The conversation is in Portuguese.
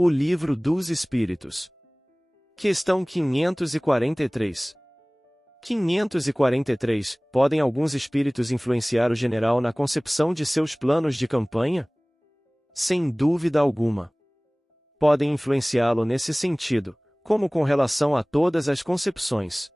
O Livro dos Espíritos. Questão 543. 543. Podem alguns espíritos influenciar o general na concepção de seus planos de campanha? Sem dúvida alguma. Podem influenciá-lo nesse sentido, como com relação a todas as concepções.